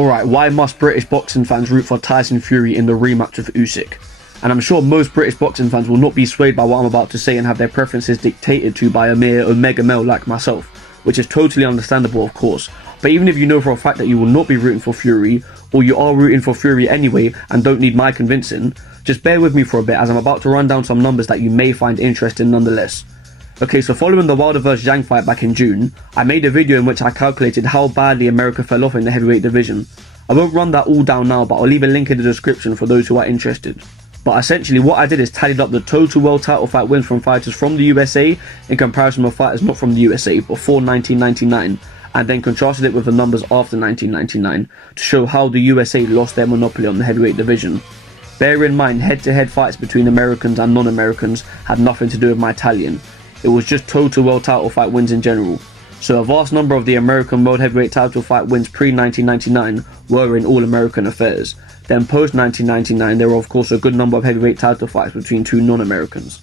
Alright, why must British boxing fans root for Tyson Fury in the rematch with Usyk? And I'm sure most British boxing fans will not be swayed by what I'm about to say and have their preferences dictated to by a mere O.M.E male like myself, which is totally understandable of course. But even if you know for a fact that you will not be rooting for Fury, or you are rooting for Fury anyway and don't need my convincing, just bear with me for a bit as I'm about to run down some numbers that you may find interesting nonetheless. Okay, so following the Wilder vs Zhang fight back in June, I made a video in which I calculated how badly America fell off in the heavyweight division. I won't run that all down now, but I'll leave a link in the description for those who are interested. But essentially what I did is tallied up the total world title fight wins from fighters from the USA in comparison with fighters not from the USA before 1999, and then contrasted it with the numbers after 1999 to show how the USA lost their monopoly on the heavyweight division. Bear in mind, head-to-head fights between Americans and non-Americans had nothing to do with my tallying. It was just total world title fight wins in general. So a vast number of the American world heavyweight title fight wins pre-1999 were in all-American affairs. Then post-1999 there were of course a good number of heavyweight title fights between two non-Americans.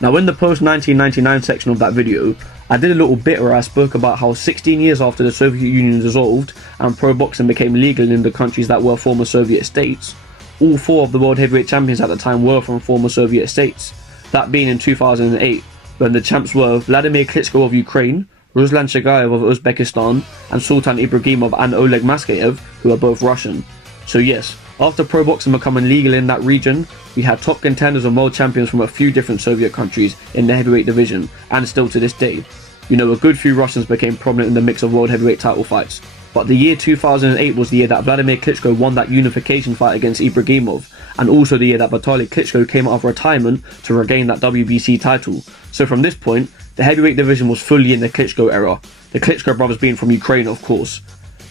Now in the post-1999 section of that video, I did a little bit where I spoke about how 16 years after the Soviet Union dissolved and pro boxing became legal in the countries that were former Soviet states, all four of the world heavyweight champions at the time were from former Soviet states. That being in 2008, when the champs were Wladimir Klitschko of Ukraine, Ruslan Chagayev of Uzbekistan, and Sultan Ibragimov and Oleg Maskayev, who are both Russian. So yes, after pro boxing becoming legal in that region, we had top contenders and world champions from a few different Soviet countries in the heavyweight division, and still to this day. You know, a good few Russians became prominent in the mix of world heavyweight title fights. But the year 2008 was the year that Wladimir Klitschko won that unification fight against Ibragimov, and also the year that Vitaly Klitschko came out of retirement to regain that WBC title. So from this point, the heavyweight division was fully in the Klitschko era, the Klitschko brothers being from Ukraine of course.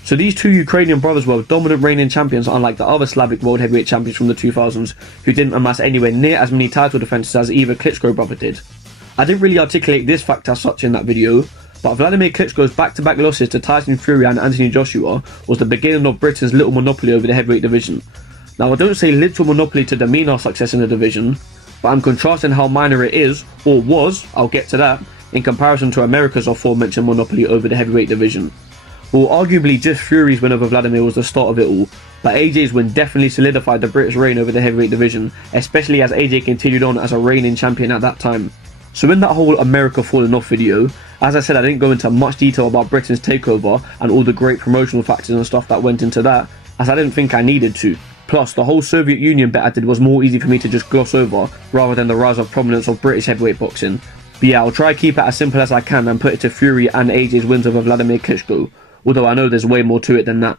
So these two Ukrainian brothers were dominant reigning champions, unlike the other Slavic world heavyweight champions from the 2000s, who didn't amass anywhere near as many title defenses as either Klitschko brother did. I didn't really articulate this fact as such in that video, but Wladimir Klitschko's back-to-back losses to Tyson Fury and Anthony Joshua was the beginning of Britain's little monopoly over the heavyweight division. Now I don't say little monopoly to demean our success in the division, but I'm contrasting how minor it is, or was, I'll get to that, in comparison to America's aforementioned monopoly over the heavyweight division. Well, arguably just Fury's win over Wladimir was the start of it all, but AJ's win definitely solidified the British reign over the heavyweight division, especially as AJ continued on as a reigning champion at that time. So in that whole America falling off video, as I said, I didn't go into much detail about Britain's takeover and all the great promotional factors and stuff that went into that, as I didn't think I needed to. Plus, the whole Soviet Union bit I did was more easy for me to just gloss over, rather than the rise of prominence of British heavyweight boxing. But yeah, I'll try to keep it as simple as I can and put it to Fury and AJ's wins over Wladimir Klitschko, although I know there's way more to it than that.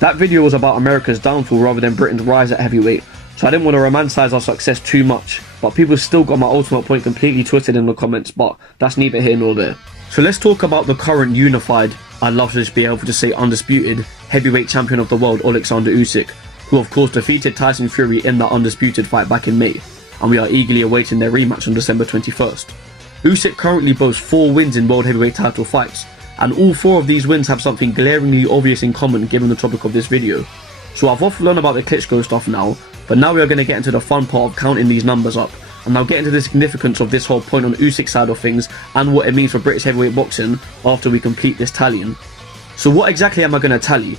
That video was about America's downfall rather than Britain's rise at heavyweight, so I didn't want to romanticize our success too much, but people still got my ultimate point completely twisted in the comments, but that's neither here nor there. So let's talk about the current unified, I'd love to just be able to say undisputed, heavyweight champion of the world, Oleksandr Usyk, who of course defeated Tyson Fury in that undisputed fight back in May, and we are eagerly awaiting their rematch on December 21st. Usyk currently boasts 4 wins in world heavyweight title fights, and all 4 of these wins have something glaringly obvious in common given the topic of this video. So I've waffled on about the Klitschko stuff now, but now we are going to get into the fun part of counting these numbers up, and I'll get into the significance of this whole point on Usyk's side of things and what it means for British heavyweight boxing after we complete this tallying. So what exactly am I going to tally?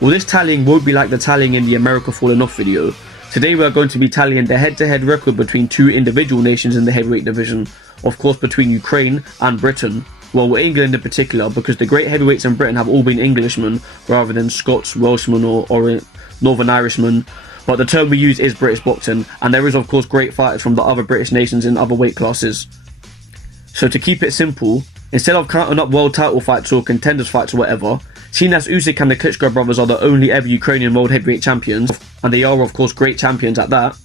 Well, this tallying won't be like the tallying in the America falling off video. Today we are going to be tallying the head-to-head record between 2 individual nations in the heavyweight division, of course between Ukraine and Britain. Well, England in particular, because the great heavyweights in Britain have all been Englishmen rather than Scots, Welshmen or Northern Irishmen. But the term we use is British boxing, and there is of course great fighters from the other British nations in other weight classes. So to keep it simple, instead of counting up world title fights or contenders fights or whatever, seeing as Usyk and the Klitschko brothers are the only ever Ukrainian world heavyweight champions, and they are of course great champions at that,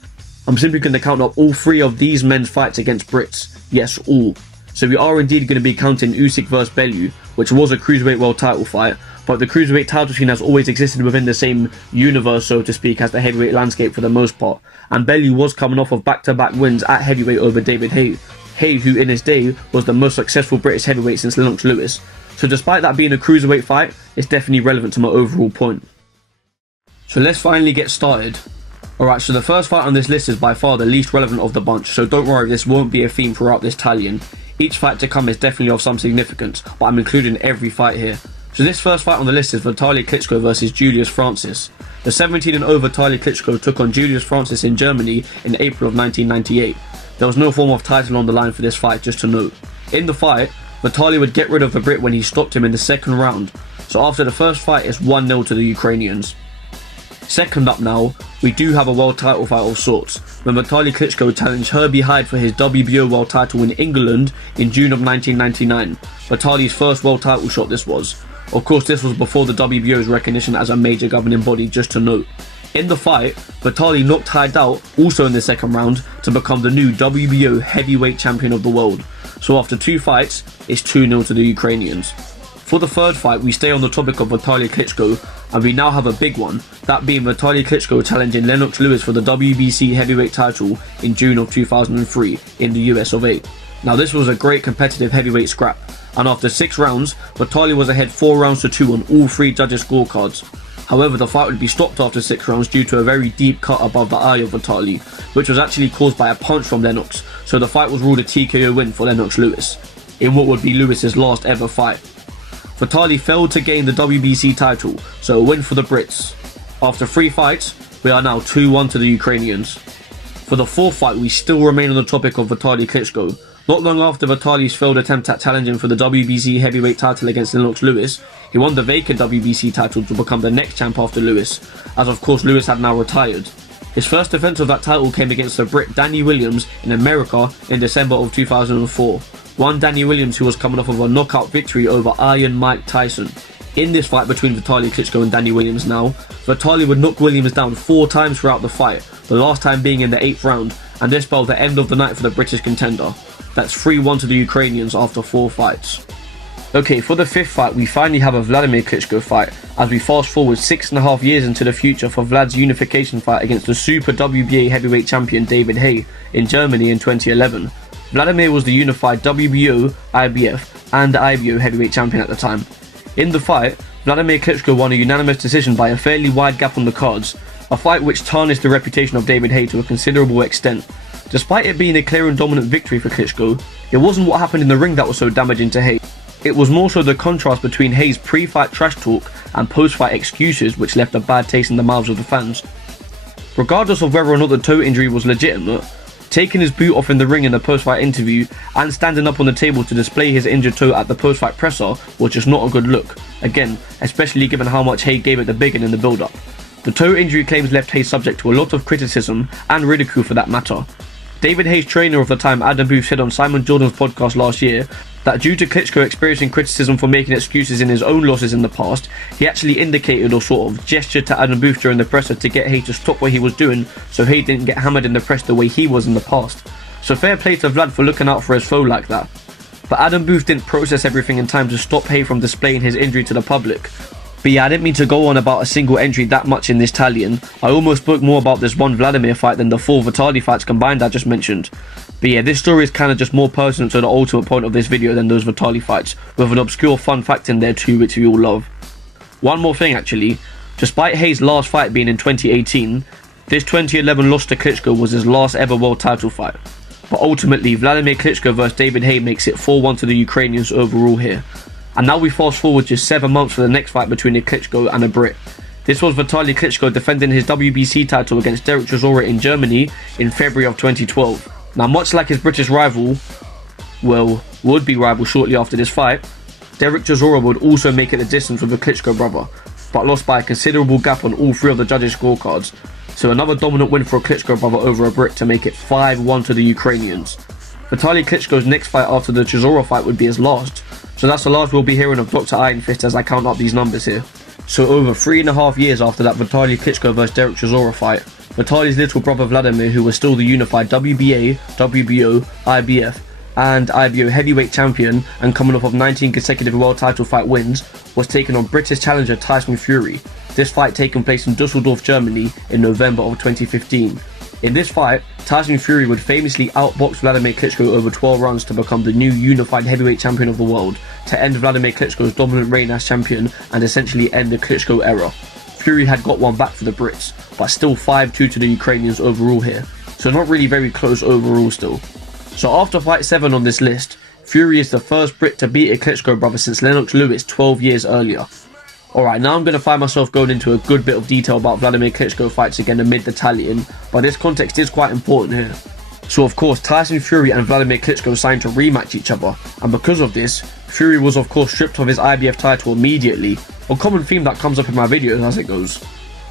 I'm simply going to count up all 3 of these men's fights against Brits. Yes, all. So we are indeed going to be counting Usyk vs Bellew, which was a cruiserweight world title fight, but the cruiserweight title scene has always existed within the same universe, so to speak, as the heavyweight landscape for the most part, and Bellew was coming off of back-to-back wins at heavyweight over David Haye. Haye, who in his day was the most successful British heavyweight since Lennox Lewis. So despite that being a cruiserweight fight, it's definitely relevant to my overall point. So let's finally get started. Alright, so the first fight on this list is by far the least relevant of the bunch, so don't worry, this won't be a theme throughout this tallying. Each fight to come is definitely of some significance, but I'm including every fight here. So this first fight on the list is Vitaly Klitschko versus Julius Francis. The 17-0 Vitaly Klitschko took on Julius Francis in Germany in April of 1998. There was no form of title on the line for this fight, just to note. In the fight, Vitaly would get rid of the Brit when he stopped him in the second round. So after the first fight, it's 1-0 to the Ukrainians. Second up now, we do have a world title fight of sorts, when Vitaly Klitschko challenged Herbie Hyde for his WBO world title in England in June of 1999. Vitaly's first world title shot this was. Of course, this was before the WBO's recognition as a major governing body, just to note. In the fight, Vitaly knocked Hyde out, also in the second round, to become the new WBO heavyweight champion of the world. So after 2 fights, it's 2-0 to the Ukrainians. For the third fight, we stay on the topic of Vitaly Klitschko, and we now have a big one, that being Vitaly Klitschko challenging Lennox Lewis for the WBC heavyweight title in June of 2003 in the US of A. Now this was a great competitive heavyweight scrap, and after 6 rounds, Vitaly was ahead 4 rounds to 2 on all 3 judges' scorecards. However, the fight would be stopped after 6 rounds due to a very deep cut above the eye of Vitaly, which was actually caused by a punch from Lennox, so the fight was ruled a TKO win for Lennox Lewis, in what would be Lewis's last ever fight. Vitaly failed to gain the WBC title, so a win for the Brits. After 3 fights, we are now 2-1 to the Ukrainians. For the fourth fight, we still remain on the topic of Vitaly Klitschko. Not long after Vitaly's failed attempt at challenging for the WBC heavyweight title against Lennox Lewis, he won the vacant WBC title to become the next champ after Lewis, as of course Lewis had now retired. His first defense of that title came against the Brit Danny Williams in America in December of 2004. One Danny Williams who was coming off of a knockout victory over Iron Mike Tyson. In this fight between Vitaly Klitschko and Danny Williams now, Vitaly would knock Williams down 4 times throughout the fight, the last time being in the 8th round, and this spelled the end of the night for the British contender. That's 3-1 to the Ukrainians after 4 fights. Okay, for the 5th fight, we finally have a Wladimir Klitschko fight, as we fast forward 6.5 years into the future for Vlad's unification fight against the Super WBA heavyweight champion David Haye in Germany in 2011. Wladimir was the unified WBO, IBF and IBO heavyweight champion at the time. In the fight, Wladimir Klitschko won a unanimous decision by a fairly wide gap on the cards, a fight which tarnished the reputation of David Haye to a considerable extent. Despite it being a clear and dominant victory for Klitschko, it wasn't what happened in the ring that was so damaging to Haye. It was more so the contrast between Haye's pre-fight trash talk and post-fight excuses which left a bad taste in the mouths of the fans. Regardless of whether or not the toe injury was legitimate, taking his boot off in the ring in the post-fight interview and standing up on the table to display his injured toe at the post-fight presser was just not a good look, again, especially given how much Haye gave at the big and in the build-up. The toe injury claims left Haye subject to a lot of criticism and ridicule for that matter. David Haye's trainer of the time, Adam Booth, said on Simon Jordan's podcast last year that due to Klitschko experiencing criticism for making excuses in his own losses in the past, he actually indicated or sort of gestured to Adam Booth during the presser to get Haye to stop what he was doing so Haye didn't get hammered in the press the way he was in the past. So fair play to Vlad for looking out for his foe like that. But Adam Booth didn't process everything in time to stop Haye from displaying his injury to the public. But yeah, I didn't mean to go on about a single entry that much in this tallying. I almost spoke more about this one Wladimir fight than the 4 Vitaly fights combined I just mentioned. But yeah, this story is kind of just more pertinent to the ultimate point of this video than those Vitaly fights, with an obscure fun fact in there too which we all love. One more thing actually, despite Haye's last fight being in 2018, this 2011 loss to Klitschko was his last ever world title fight. But ultimately, Wladimir Klitschko vs David Haye makes it 4-1 to the Ukrainians overall here. And now we fast forward just 7 months for the next fight between a Klitschko and a Brit. This was Vitaly Klitschko defending his WBC title against Derek Chisora in Germany in February of 2012. Now much like his British rival, well, would-be rival shortly after this fight, Derek Chisora would also make it the distance with the Klitschko brother, but lost by a considerable gap on all 3 of the judges' scorecards. So another dominant win for a Klitschko brother over a Brit to make it 5-1 to the Ukrainians. Vitaly Klitschko's next fight after the Chisora fight would be his last, so that's the last we'll be hearing of Dr. Iron Fist as I count up these numbers here. So over 3.5 years after that Vitaly Klitschko vs Derek Chisora fight, Vitaly's little brother Wladimir, who was still the unified WBA, WBO, IBF and IBO heavyweight champion and coming off of 19 consecutive world title fight wins, was taking on British challenger Tyson Fury. This fight taking place in Dusseldorf, Germany in November of 2015. In this fight, Tyson Fury would famously outbox Wladimir Klitschko over 12 rounds to become the new unified heavyweight champion of the world, to end Wladimir Klitschko's dominant reign as champion and essentially end the Klitschko era. Fury had got one back for the Brits, but still 5-2 to the Ukrainians overall here, so not really very close overall still. So after fight 7 on this list, Fury is the first Brit to beat a Klitschko brother since Lennox Lewis 12 years earlier. Alright, now I'm going to find myself going into a good bit of detail about Wladimir Klitschko fights again amid the tallying, but this context is quite important here. So of course, Tyson Fury and Wladimir Klitschko signed to rematch each other, and because of this, Fury was of course stripped of his IBF title immediately, a common theme that comes up in my videos as it goes.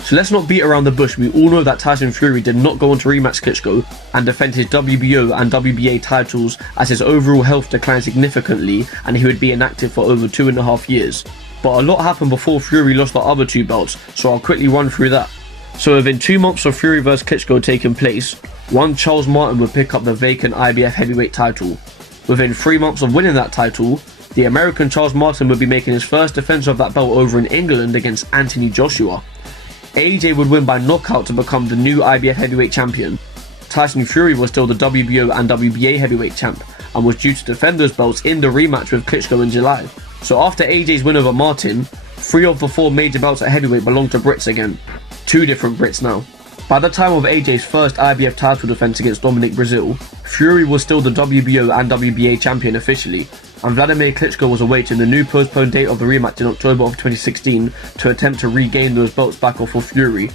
So let's not beat around the bush. We all know that Tyson Fury did not go on to rematch Klitschko and defend his WBO and WBA titles as his overall health declined significantly and he would be inactive for over 2.5 years. But a lot happened before Fury lost the other two belts, so I'll quickly run through that. So within 2 months of Fury vs Klitschko taking place, one Charles Martin would pick up the vacant IBF heavyweight title. Within 3 months of winning that title, the American Charles Martin would be making his first defense of that belt over in England against Anthony Joshua. AJ would win by knockout to become the new IBF heavyweight champion. Tyson Fury was still the WBO and WBA heavyweight champ and was due to defend those belts in the rematch with Klitschko in July. So after AJ's win over Martin, 3 of the 4 major belts at heavyweight belonged to Brits again. 2 different Brits now. By the time of AJ's first IBF title defense against Dominic Breazeale, Fury was still the WBO and WBA champion officially, and Wladimir Klitschko was awaiting the new postponed date of the rematch in October of 2016 to attempt to regain those belts back off of Fury.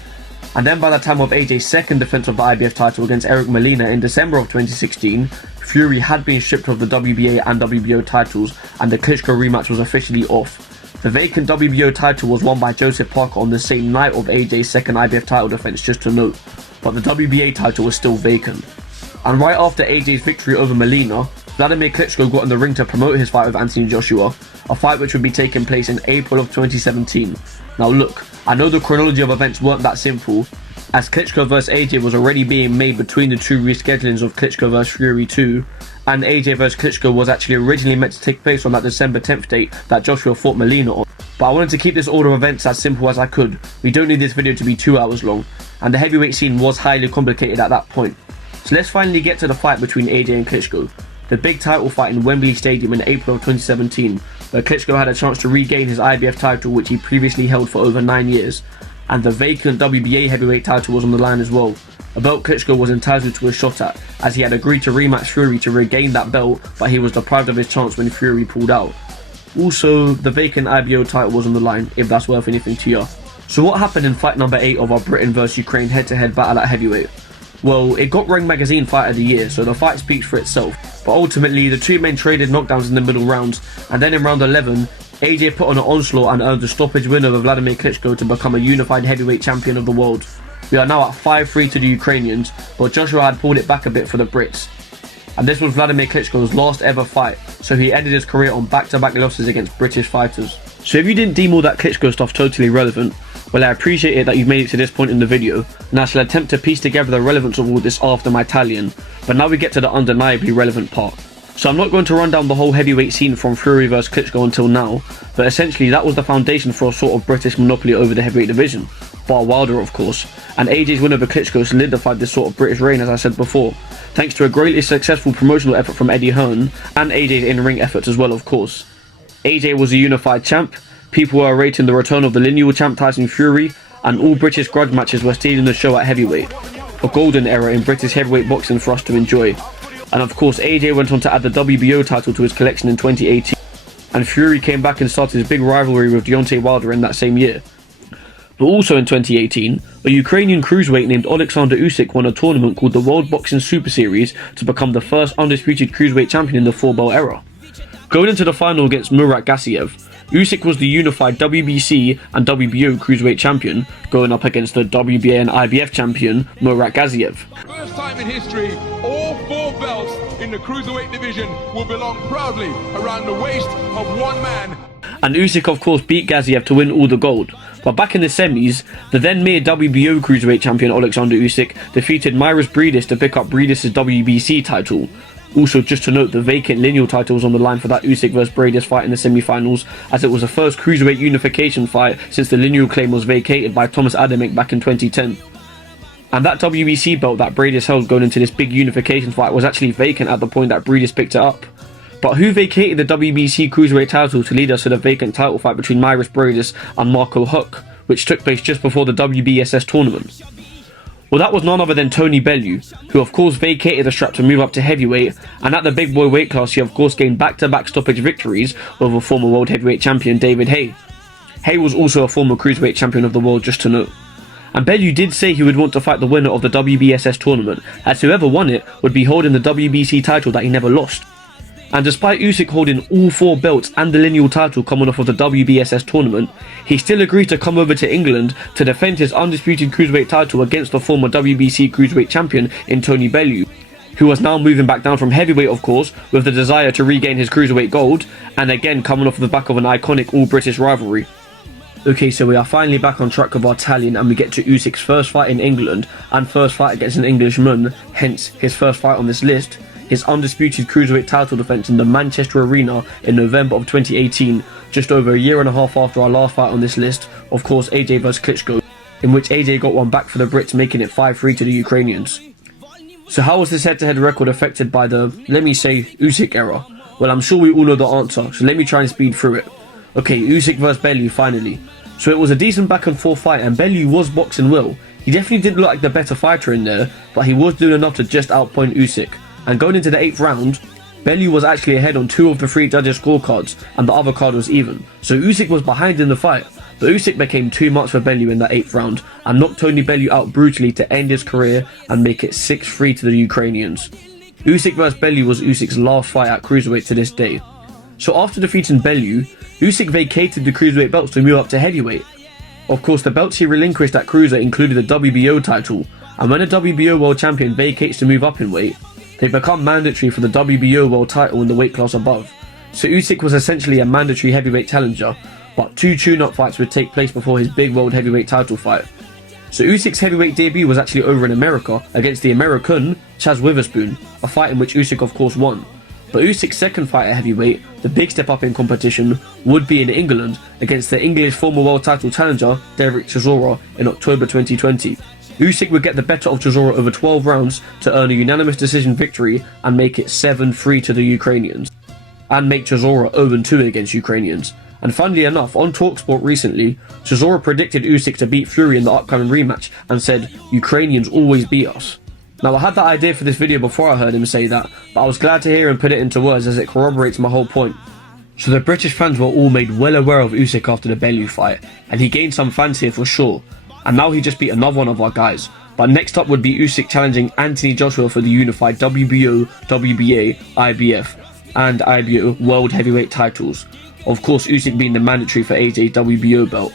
And then by the time of AJ's second defense of the IBF title against Eric Molina in December of 2016, Fury had been stripped of the WBA and WBO titles and the Klitschko rematch was officially off. The vacant WBO title was won by Joseph Parker on the same night of AJ's second IBF title defense, just to note, but the WBA title was still vacant. And right after AJ's victory over Molina, Wladimir Klitschko got in the ring to promote his fight with Anthony Joshua, a fight which would be taking place in April of 2017. Now look, I know the chronology of events weren't that simple, as Klitschko vs AJ was already being made between the two reschedulings of Klitschko vs Fury 2, and AJ vs Klitschko was actually originally meant to take place on that December 10th date that Joshua fought Molina on. But I wanted to keep this order of events as simple as I could. We don't need this video to be 2 hours long, and the heavyweight scene was highly complicated at that point. So let's finally get to the fight between AJ and Klitschko. The big title fight in Wembley Stadium in April of 2017, where Klitschko had a chance to regain his IBF title which he previously held for over 9 years, and the vacant WBA heavyweight title was on the line as well, a belt Klitschko was entitled to a shot at, as he had agreed to rematch Fury to regain that belt, but he was deprived of his chance when Fury pulled out. Also, the vacant IBO title was on the line, if that's worth anything to you. So what happened in fight number 8 of our Britain vs Ukraine head-to-head battle at heavyweight? Well, it got Ring Magazine Fight of the Year, so the fight speaks for itself, but ultimately the two men traded knockdowns in the middle rounds, and then in round 11, AJ put on an onslaught and earned a stoppage win over Wladimir Klitschko to become a unified heavyweight champion of the world. We are now at 5-3 to the Ukrainians, but Joshua had pulled it back a bit for the Brits. And this was Wladimir Klitschko's last ever fight, so he ended his career on back-to-back losses against British fighters. So if you didn't deem all that Klitschko stuff totally relevant, well, I appreciate it that you've made it to this point in the video, and I shall attempt to piece together the relevance of all this after my tallying, but now we get to the undeniably relevant part. So I'm not going to run down the whole heavyweight scene from Fury vs Klitschko until now, but essentially that was the foundation for a sort of British monopoly over the heavyweight division, bar Wilder of course, and AJ's win over Klitschko solidified this sort of British reign as I said before, thanks to a greatly successful promotional effort from Eddie Hearn, and AJ's in-ring efforts as well of course. AJ was a unified champ, people were rating the return of the lineal champ Tyson Fury, and all British grudge matches were stealing the show at heavyweight, a golden era in British heavyweight boxing for us to enjoy. And of course AJ went on to add the WBO title to his collection in 2018, and Fury came back and started his big rivalry with Deontay Wilder in that same year. But also in 2018, a Ukrainian cruiserweight named Oleksandr Usyk won a tournament called the World Boxing Super Series to become the first undisputed cruiserweight champion in the 4-belt era. Going into the final against Murat Gassiev, Usyk was the unified WBC and WBO cruiserweight champion, going up against the WBA and IBF champion Murat Gassiev. First time in history, all 4 belts in the cruiserweight division will belong proudly around the waist of one man. And Usyk of course beat Gassiev to win all the gold. But back in the semis, the then mere WBO cruiserweight champion Oleksandr Usyk defeated Myris Bridis to pick up Bridis' WBC title. Also, just to note, the vacant lineal title was on the line for that Usyk vs Bridis fight in the semi-finals, as it was the first cruiserweight unification fight since the lineal claim was vacated by Thomas Adamek back in 2010. And that WBC belt that Bridis held going into this big unification fight was actually vacant at the point that Bridis picked it up. But who vacated the WBC cruiserweight title to lead us to the vacant title fight between Myris Bridis and Marco Huck, which took place just before the WBSS tournament? Well, that was none other than Tony Bellew, who of course vacated the strap to move up to heavyweight, and at the big boy weight class he of course gained back-to-back stoppage victories over former world heavyweight champion David Haye. Haye was also a former cruiserweight champion of the world, just to note. And Bellew did say he would want to fight the winner of the WBSS tournament, as whoever won it would be holding the WBC title that he never lost. And despite Usyk holding all 4 belts and the lineal title coming off of the WBSS tournament, he still agreed to come over to England to defend his undisputed cruiserweight title against the former WBC cruiserweight champion in Tony Bellew, who was now moving back down from heavyweight of course, with the desire to regain his cruiserweight gold, and again coming off the back of an iconic all-British rivalry. Okay, so we are finally back on track of our tallying, and we get to Usyk's first fight in England and first fight against an Englishman, hence his first fight on this list. His undisputed cruiserweight title defense in the Manchester Arena in November of 2018, just over a year and a half after our last fight on this list, of course AJ vs Klitschko, in which AJ got one back for the Brits, making it 5-3 to the Ukrainians. So how was this head-to-head record affected by the, let me say, Usyk era? Well, I'm sure we all know the answer, so let me try and speed through it. Okay, Usyk vs Bellew finally. So it was a decent back and forth fight, and Bellew was boxing well. He definitely didn't look like the better fighter in there, but he was doing enough to just outpoint Usyk. And going into the 8th round, Bellew was actually ahead on 2 of the 3 judges' scorecards, and the other card was even. So Usyk was behind in the fight, but Usyk became too much for Bellew in that 8th round, and knocked Tony Bellew out brutally to end his career and make it 6-3 to the Ukrainians. Usyk vs Bellew was Usyk's last fight at cruiserweight to this day. So after defeating Bellew, Usyk vacated the cruiserweight belts to move up to heavyweight. Of course, the belts he relinquished at cruiser included the WBO title, and when a WBO world champion vacates to move up in weight, they become mandatory for the WBO world title in the weight class above. So Usyk was essentially a mandatory heavyweight challenger, but 2 tune-up fights would take place before his big world heavyweight title fight. So Usyk's heavyweight debut was actually over in America against the American Chaz Witherspoon, a fight in which Usyk of course won. But Usyk's second fight at heavyweight, the big step up in competition, would be in England against the English former world title challenger Derek Chisora in October 2020. Usyk would get the better of Chisora over 12 rounds to earn a unanimous decision victory and make it 7-3 to the Ukrainians, and make Chisora 0-2 against Ukrainians. And funnily enough, on TalkSport recently, Chisora predicted Usyk to beat Fury in the upcoming rematch and said, "Ukrainians always beat us." Now, I had that idea for this video before I heard him say that, but I was glad to hear him put it into words as it corroborates my whole point. So the British fans were all made well aware of Usyk after the Bellew fight, and he gained some fans here for sure. And now he just beat another one of our guys. But next up would be Usyk challenging Anthony Joshua for the unified WBO, WBA, IBF, and IBO World Heavyweight titles. Of course, Usyk being the mandatory for AJ's WBO belt.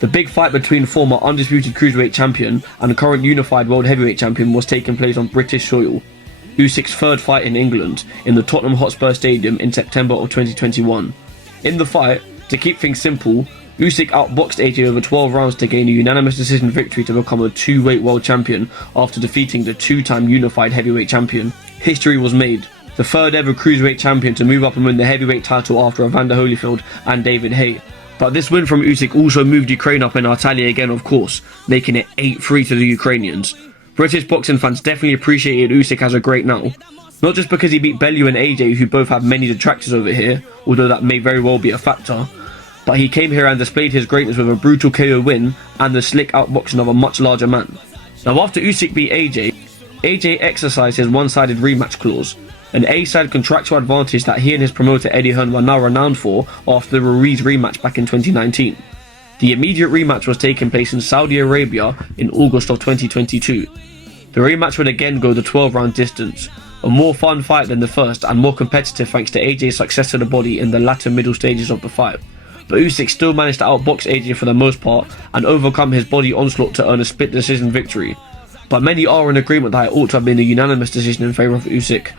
The big fight between former undisputed cruiserweight champion and current unified world heavyweight champion was taking place on British soil. Usyk's third fight in England, in the Tottenham Hotspur Stadium in September of 2021. In the fight, to keep things simple, Usyk outboxed AJ over 12 rounds to gain a unanimous decision victory to become a 2-weight world champion after defeating the 2-time unified heavyweight champion. History was made. The third ever cruiserweight champion to move up and win the heavyweight title after Evander Holyfield and David Haye. But this win from Usyk also moved Ukraine up in our tally again, of course, making it 8-3 to the Ukrainians. British boxing fans definitely appreciated Usyk as a great now. Not just because he beat Bellew and AJ, who both have many detractors over here, although that may very well be a factor, but he came here and displayed his greatness with a brutal KO win and the slick outboxing of a much larger man. Now after Usyk beat AJ exercised his one-sided rematch clause, an A-side contractual advantage that he and his promoter Eddie Hearn were now renowned for after the Ruiz rematch back in 2019. The immediate rematch was taking place in Saudi Arabia in August of 2022. The rematch would again go the 12-round distance, a more fun fight than the first and more competitive thanks to AJ's success to the body in the latter middle stages of the fight. But Usyk still managed to outbox AJ for the most part and overcome his body onslaught to earn a split decision victory. But many are in agreement that it ought to have been a unanimous decision in favour of Usyk.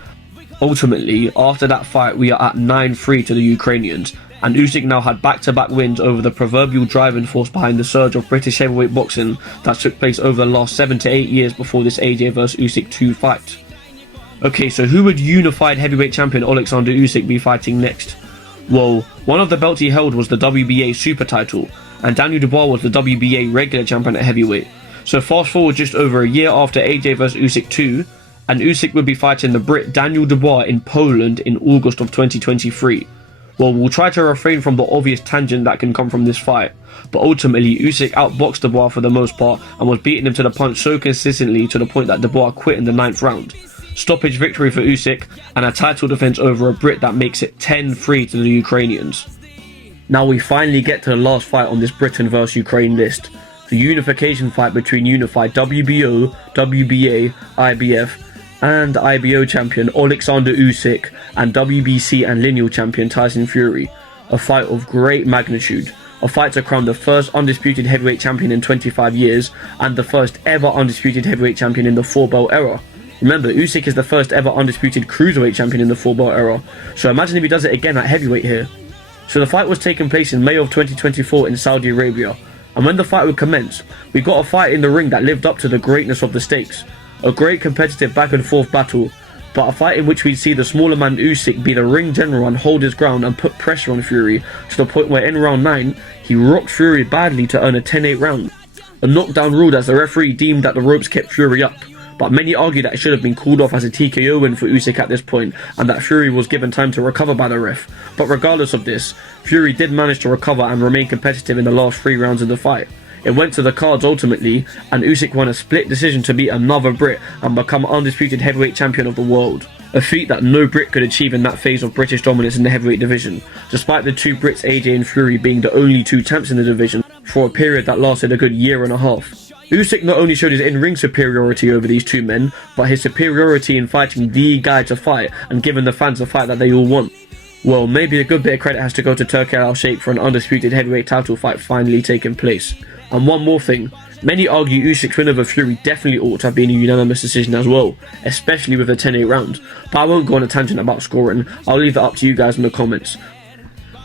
Ultimately, after that fight, we are at 9-3 to the Ukrainians, and Usyk now had back-to-back wins over the proverbial driving force behind the surge of British heavyweight boxing that took place over the last 7 to 8 years before this AJ vs Usyk 2 fight. Okay, so who would unified heavyweight champion Oleksandr Usyk be fighting next? Well, one of the belts he held was the WBA super title, and Daniel Dubois was the WBA regular champion at heavyweight. So fast forward just over a year after AJ vs Usyk 2, and Usyk would be fighting the Brit Daniel Dubois in Poland in August of 2023. Well, we'll try to refrain from the obvious tangent that can come from this fight, but ultimately Usyk outboxed Dubois for the most part and was beating him to the punch so consistently to the point that Dubois quit in the 9th round. Stoppage victory for Usyk and a title defense over a Brit that makes it 10-3 to the Ukrainians. Now we finally get to the last fight on this Britain vs Ukraine list, the unification fight between unified WBO, WBA, IBF and IBO champion Oleksandr Usyk and WBC and lineal champion Tyson Fury. A fight of great magnitude. A fight to crown the first undisputed heavyweight champion in 25 years and the first ever undisputed heavyweight champion in the 4-belt era. Remember, Usyk is the first ever undisputed cruiserweight champion in the 4-belt era, so imagine if he does it again at heavyweight here. So the fight was taking place in May of 2024 in Saudi Arabia, and when the fight would commence, we got a fight in the ring that lived up to the greatness of the stakes. A great competitive back and forth battle, but a fight in which we'd see the smaller man Usyk be the ring general and hold his ground and put pressure on Fury to the point where in round 9, he rocked Fury badly to earn a 10-8 round. A knockdown ruled as the referee deemed that the ropes kept Fury up, but many argue that it should have been called off as a TKO win for Usyk at this point and that Fury was given time to recover by the ref. But regardless of this, Fury did manage to recover and remain competitive in the last 3 rounds of the fight. It went to the cards ultimately, and Usyk won a split decision to beat another Brit and become undisputed heavyweight champion of the world. A feat that no Brit could achieve in that phase of British dominance in the heavyweight division, despite the 2 Brits AJ and Fury being the only 2 champs in the division for a period that lasted a good year and a half. Usyk not only showed his in-ring superiority over these 2 men, but his superiority in fighting the guy to fight and giving the fans a fight that they all want. Well, maybe a good bit of credit has to go to Turki Al-Sheikh for an undisputed heavyweight title fight finally taking place. And one more thing, many argue Usyk's win over Fury definitely ought to have been a unanimous decision as well, especially with a 10-8 round, but I won't go on a tangent about scoring, I'll leave that up to you guys in the comments.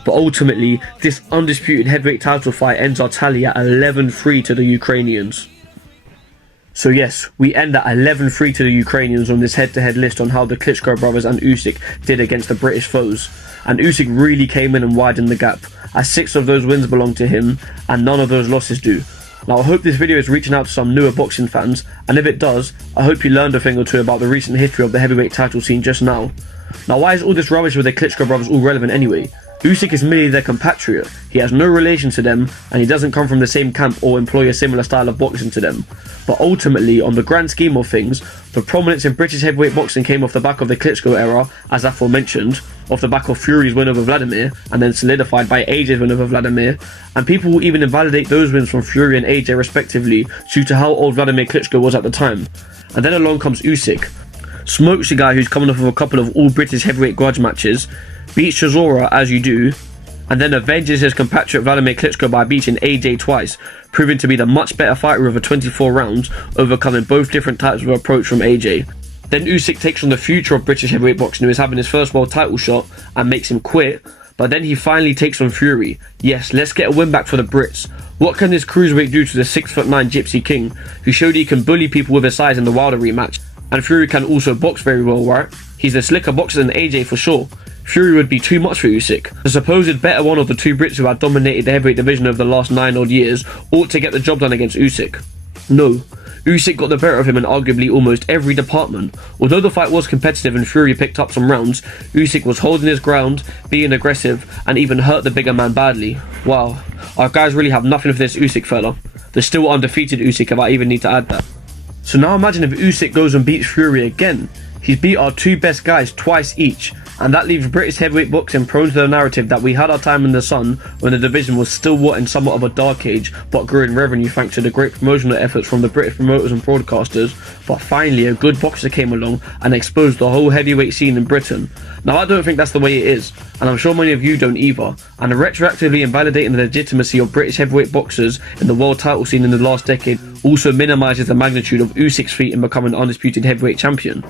But ultimately, this undisputed heavyweight title fight ends our tally at 11-3 to the Ukrainians. So yes, we end at 11-3 to the Ukrainians on this head-to-head list on how the Klitschko brothers and Usyk did against the British foes. And Usyk really came in and widened the gap, as 6 of those wins belong to him, and none of those losses do. Now I hope this video is reaching out to some newer boxing fans, and if it does, I hope you learned a thing or two about the recent history of the heavyweight title scene just now. Now why is all this rubbish with the Klitschko brothers all relevant anyway? Usyk is merely their compatriot, he has no relation to them, and he doesn't come from the same camp or employ a similar style of boxing to them. But ultimately, on the grand scheme of things, the prominence in British heavyweight boxing came off the back of the Klitschko era, as aforementioned, off the back of Fury's win over Wladimir, and then solidified by AJ's win over Wladimir, and people will even invalidate those wins from Fury and AJ respectively due to how old Wladimir Klitschko was at the time. And then along comes Usyk, smokes a guy who's coming off of a couple of all British heavyweight grudge matches, beats Chisora as you do, and then avenges his compatriot Wladimir Klitschko by beating AJ twice, proving to be the much better fighter over 24 rounds, overcoming both different types of approach from AJ. Then Usyk takes on the future of British heavyweight boxing, who is having his first world title shot, and makes him quit, but then he finally takes on Fury. Yes, let's get a win back for the Brits. What can this cruiserweight do to the 6'9" Gypsy King, who showed he can bully people with his size in the Wilder rematch? And Fury can also box very well, right? He's a slicker boxer than AJ for sure. Fury would be too much for Usyk. The supposed better one of the 2 Brits who had dominated the heavyweight division over the last 9 odd years ought to get the job done against Usyk. No, Usyk got the better of him in arguably almost every department. Although the fight was competitive and Fury picked up some rounds, Usyk was holding his ground, being aggressive, and even hurt the bigger man badly. Wow, our guys really have nothing for this Usyk fella. The still undefeated Usyk, if I even need to add that. So now imagine if Usyk goes and beats Fury again. He's beat our 2 best guys twice each, and that leaves British heavyweight boxing prone to the narrative that we had our time in the sun when the division was still in somewhat of a dark age, but grew in revenue thanks to the great promotional efforts from the British promoters and broadcasters. But finally a good boxer came along and exposed the whole heavyweight scene in Britain. Now I don't think that's the way it is, and I'm sure many of you don't either, and retroactively invalidating the legitimacy of British heavyweight boxers in the world title scene in the last decade also minimises the magnitude of Usyk's feat in becoming undisputed heavyweight champion.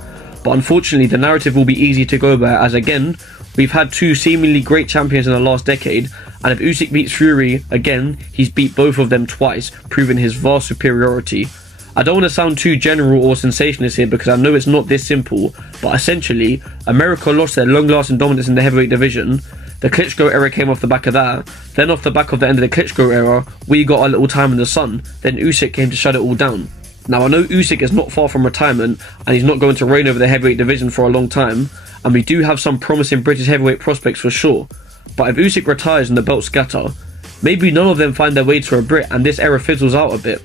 But unfortunately the narrative will be easy to go by, as again, we've had 2 seemingly great champions in the last decade, and if Usyk beats Fury again, he's beat both of them twice, proving his vast superiority. I don't want to sound too general or sensationalist here because I know it's not this simple, but essentially, America lost their long-lasting dominance in the heavyweight division, the Klitschko era came off the back of that, then off the back of the end of the Klitschko era, we got a little time in the sun, then Usyk came to shut it all down. Now I know Usyk is not far from retirement and he's not going to reign over the heavyweight division for a long time, and we do have some promising British heavyweight prospects for sure, But if Usyk retires and the belts scatter, maybe none of them find their way to a Brit and this era fizzles out a bit.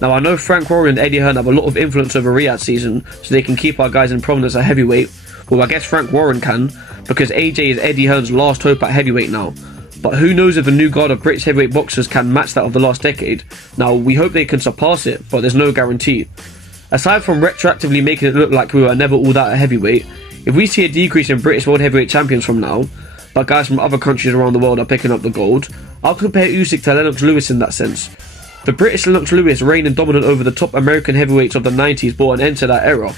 Now I know Frank Warren and Eddie Hearn have a lot of influence over Riyadh's season, so they can keep our guys in prominence at heavyweight. Well, I guess Frank Warren can, because AJ is Eddie Hearn's last hope at heavyweight now. But who knows if the new guard of British heavyweight boxers can match that of the last decade. Now, we hope they can surpass it, but there's no guarantee. Aside from retroactively making it look like we were never all that at heavyweight, if we see a decrease in British world heavyweight champions from now, but guys from other countries around the world are picking up the gold, I'll compare Usyk to Lennox Lewis in that sense. The British Lennox Lewis reigning dominant over the top American heavyweights of the 90s brought an end to that era,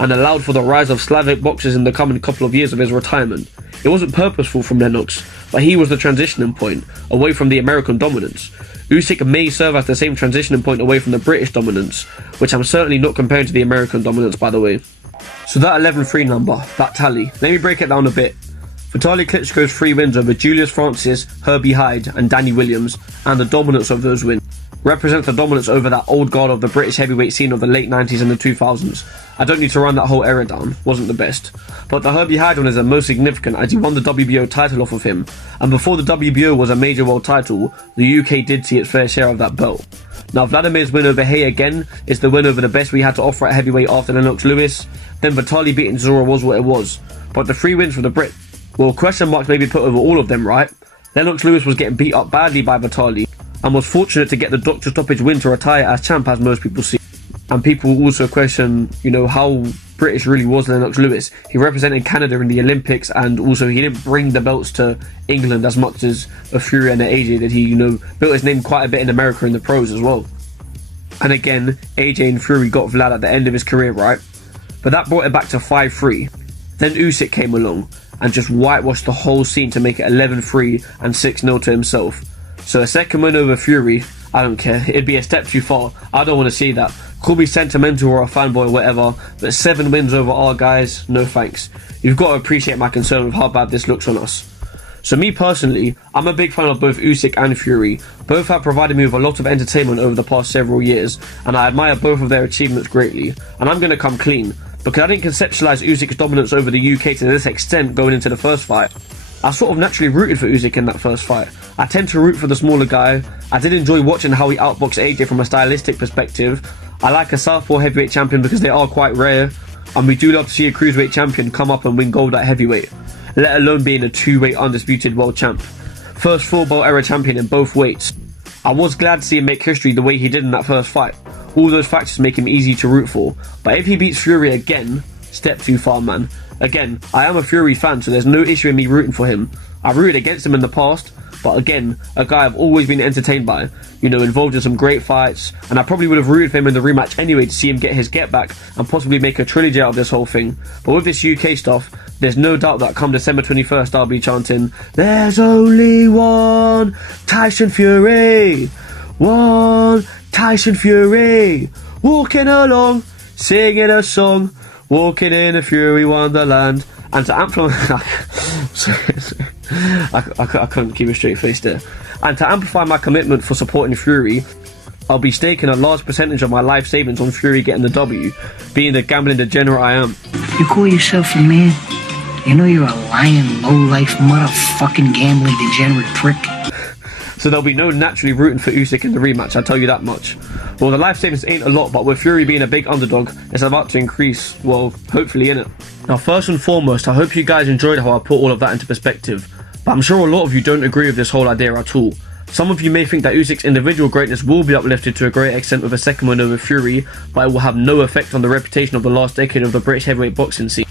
and allowed for the rise of Slavic boxers in the coming couple of years of his retirement. It wasn't purposeful from Lennox, but he was the transitioning point away from the American dominance. Usyk may serve as the same transitioning point away from the British dominance, which I'm certainly not comparing to the American dominance, by the way. So that 11-3 number, that tally, let me break it down a bit. Vitaly Klitschko's 3 wins over Julius Francis, Herbie Hyde and Danny Williams, and the dominance of those wins, represents the dominance over that old guard of the British heavyweight scene of the late 90s and the 2000s. I don't need to run that whole era down, wasn't the best. But the Herbie Hyde one is the most significant as he won the WBO title off of him, and before the WBO was a major world title, the UK did see its fair share of that belt. Now Vladimir's win over Haye again is the win over the best we had to offer at heavyweight after Lennox Lewis, then Vitaly beating Zora was what it was. But the 3 wins for the Brit, well, question marks may be put over all of them, right? Lennox Lewis was getting beat up badly by Vitaly, and was fortunate to get the doctor stoppage win to retire as champ, as most people see. And people also question, how British really was Lennox Lewis. He represented Canada in the Olympics, and also he didn't bring the belts to England as much as a Fury and a AJ did. He, built his name quite a bit in America in the pros as well. And again, AJ and Fury got Vlad at the end of his career, right? But that brought it back to 5-3. Then Usyk came along and just whitewashed the whole scene to make it 11-3 and 6-0 to himself. So a second win over Fury, I don't care. It'd be a step too far. I don't want to see that. Call me sentimental or a fanboy or whatever, but 7 wins over our guys, no thanks. You've got to appreciate my concern with how bad this looks on us. So me personally, I'm a big fan of both Usyk and Fury. Both have provided me with a lot of entertainment over the past several years, and I admire both of their achievements greatly. And I'm going to come clean, because I didn't conceptualise Usyk's dominance over the UK to this extent going into the first fight. I sort of naturally rooted for Usyk in that first fight. I tend to root for the smaller guy. I did enjoy watching how he outboxed AJ from a stylistic perspective. I like a southpaw heavyweight champion because they are quite rare, and we do love to see a cruiserweight champion come up and win gold at heavyweight, let alone being a 2-weight undisputed world champ. First 4-belt era champion in both weights. I was glad to see him make history the way he did in that first fight. All those factors make him easy to root for, but if he beats Fury again, step too far, man. Again, I am a Fury fan, so there's no issue in me rooting for him. I rooted against him in the past, but again, a guy I've always been entertained by, involved in some great fights, and I probably would have rooted for him in the rematch anyway to see him get his get back and possibly make a trilogy out of this whole thing. But with this UK stuff, there's no doubt that come December 21st I'll be chanting, "There's only one Tyson Fury, one Tyson Fury, walking along, singing a song, walking in a Fury wonderland." And to amplify, I couldn't keep a straight face there. And to amplify my commitment for supporting Fury, I'll be staking a large percentage of my life savings on Fury getting the W, being the gambling degenerate I am. You call yourself a man? You know you're a lying, low-life, motherfucking gambling degenerate prick. So there'll be no naturally rooting for Usyk in the rematch, I'll tell you that much. Well, the life savings ain't a lot, but with Fury being a big underdog, it's about to increase, well, hopefully, innit? Now, first and foremost, I hope you guys enjoyed how I put all of that into perspective, but I'm sure a lot of you don't agree with this whole idea at all. Some of you may think that Usyk's individual greatness will be uplifted to a great extent with a second win over Fury, but it will have no effect on the reputation of the last decade of the British heavyweight boxing scene.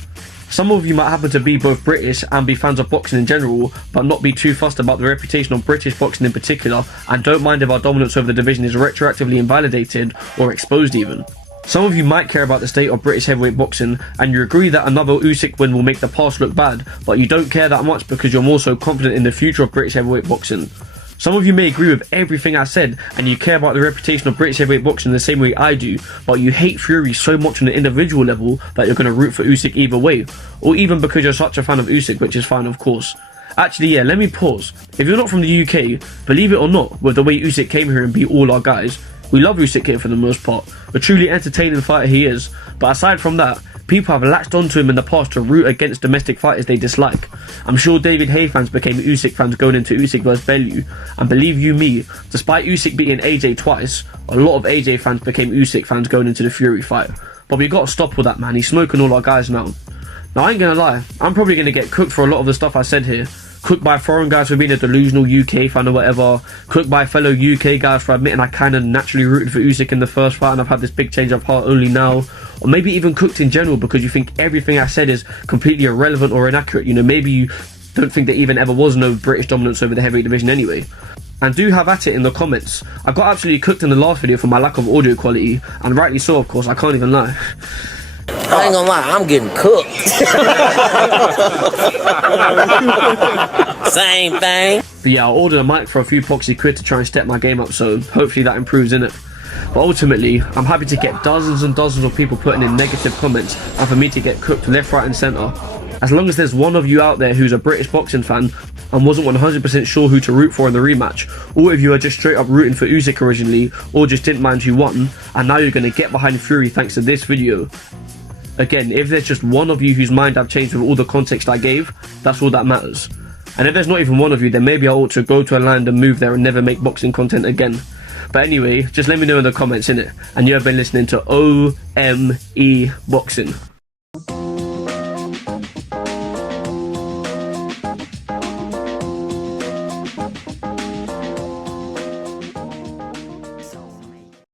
Some of you might happen to be both British and be fans of boxing in general, but not be too fussed about the reputation of British boxing in particular, and don't mind if our dominance over the division is retroactively invalidated or exposed even. Some of you might care about the state of British heavyweight boxing, and you agree that another Usyk win will make the past look bad, but you don't care that much because you're more so confident in the future of British heavyweight boxing. Some of you may agree with everything I said, and you care about the reputation of British heavyweight boxing the same way I do, but you hate Fury so much on an individual level that you're going to root for Usyk either way, or even because you're such a fan of Usyk, which is fine of course. Actually, yeah, let me pause. If you're not from the UK, believe it or not, with the way Usyk came here and beat all our guys, we love Usyk here for the most part, a truly entertaining fighter he is, but aside from that, People have latched onto him in the past to root against domestic fighters they dislike. I'm sure David Haye fans became Usyk fans going into Usyk vs Bellew, and believe you me, despite Usyk beating AJ twice, a lot of AJ fans became Usyk fans going into the Fury fight. But we gotta stop all that, man. He's smoking all our guys now. Now, I ain't gonna lie, I'm probably gonna get cooked for a lot of the stuff I said here. Cooked by foreign guys for being a delusional UK fan or whatever. Cooked by fellow UK guys for admitting I kind of naturally rooted for Usyk in the first fight and I've had this big change of heart only now. Or maybe even cooked in general because you think everything I said is completely irrelevant or inaccurate. You know, maybe you don't think there even ever was no British dominance over the heavyweight division anyway. And do have at it in the comments. I got absolutely cooked in the last video for my lack of audio quality, and rightly so, of course, I can't even lie. I ain't gonna lie, I'm getting cooked. Same thing. But yeah, I'll order a mic for a few poxy quid to try and step my game up, so hopefully that improves, innit? But ultimately, I'm happy to get dozens and dozens of people putting in negative comments and for me to get cooked left, right and centre. As long as there's one of you out there who's a British boxing fan and wasn't 100% sure who to root for in the rematch, or if you were just straight up rooting for Usyk originally, or just didn't mind who won, and now you're going to get behind Fury thanks to this video. Again, if there's just one of you whose mind I've changed with all the context I gave, that's all that matters. And if there's not even one of you, then maybe I ought to go to a land and move there and never make boxing content again. But anyway, just let me know in the comments, innit? And you have been listening to O.M.E. Boxing.